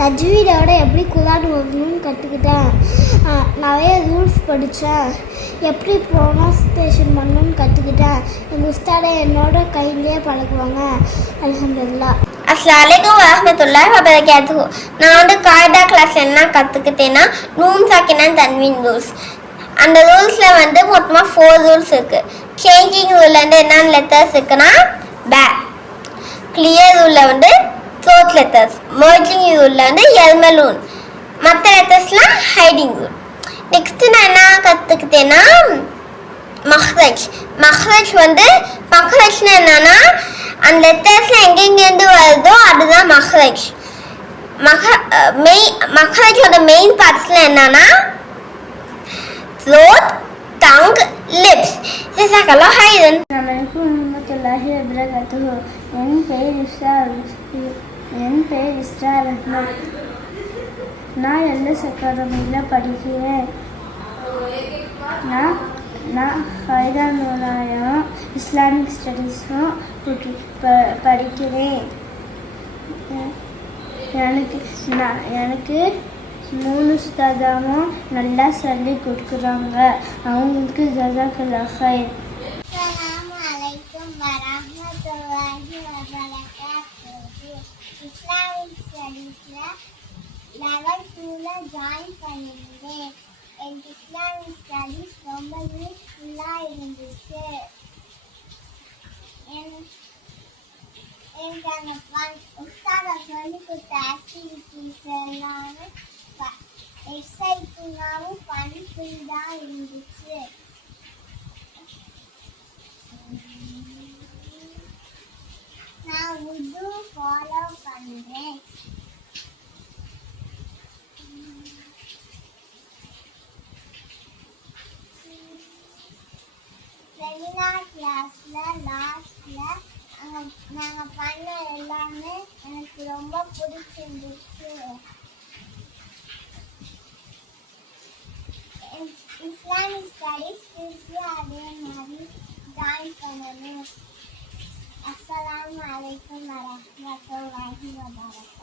தஜ்வீடோட எப்படி குரான் ஓதணும்னு கற்றுக்கிட்டேன். நிறைய ரூல்ஸ் படித்தேன். எப்படி ப்ரொனன்சியேஷன் பண்ணணும்னு கற்றுக்கிட்டேன். எங்கள் உஸ்தாதை என்னோட கையிலே பழகுவாங்க. அல்ஹம்துலில்லாஹ். அஸ்ஸலாமு அலைக்கும் வரஹ்மத்துல்லாஹி வபரகாத்துஹு. நான் காய்தா கிளாஸ் என்ன கற்றுக்கிட்டேன்னா நூன் சாக்கினா தன்வீன் ரூல்ஸ். அந்த ரூல்ஸில் மொத்தமாக 4 ரூல்ஸ் இருக்குது. சேஞ்சிங் ரூல்லேருந்து என்னென்ன லெட்டர்ஸ் இருக்குன்னா பே. கிளியர் ரூலில் த்ரோட் லெட்டர்ஸ். மர்ஜிங் ரூலில் எல்மலூன். மற்ற லெட்டர்ஸ்லாம் ஹைடிங் ரூல். நெக்ஸ்ட்டு நான் என்ன கற்றுக்கிட்டேன்னா மஹ்ரஜ். மஹ்ரஜ்னா என்னன்னா அந்த லெட்டர்ஸ்லாம் எங்கெங்கேருந்து வருதோ அதுதான் மஹ்ரஜ். மஹ்ரஜோட மெயின் பார்ட்ஸ்லாம் என்னன்னா throat, tongue, lips. ஜஸாக்கல்லாஹ் ஹைரன். அஸ்ஸலாமு அலைக்கும் வரஹ்மத்துல்லாஹி வபரகாத்துஹு. என் பேர் இஸ்ரா ரஹ்மத். நான் எல்எஸ் அகாடமியில் படிக்கிறேன். நான் ஃபைதா நூலாயும் இஸ்லாமிக் ஸ்டடீஸும் படிக்கிறேன். எனக்கு 3 உஸ்தாதாவும் நல்லா சொல்லி கொடுக்குறாங்க. அவங்களுக்கு ஜஸாக்கல்லாஹ் ஹைர். அஸ்ஸலாமு அலைக்கும் வரஹ்மத்துல்லாஹி வபரகாத்துஹு. இஸ்லாமிக் ஸ்டடீஸ்ல லெவல் 2ல ஜாயின் பண்ணியிருந்தேன். எனக்கு இஸ்லாமிக் ஸ்டடீஸ் ரொம்ப யூஸ்ஃபுல்லாக இருந்துச்சு. எனக்கு அந்த உஸ்தாதை சொல்லி கொடுத்த ஆக்டிவிட்டீஸ் எல்லாமே எக்ஸைட்டிங்காகவும் ஃபன்ஃபுல்லாக இருந்துச்சு. நான் உது ஃபாலோ பண்ணுறேன். செமினார் கிளாஸில் லாஸ்ட்டில் நாங்கள் பண்ண எல்லாமே எனக்கு ரொம்ப பிடிச்சிருந்துச்சு. இஸ்லாமிக் ஸ்டடீஸ் திருப்பியும் அதே மாதிரி ஜாயின் பண்ணணும். அஸ்ஸலாமு அலைக்கும் வரஹ்மத்துல்லாஹி வபரகாத்துஹு.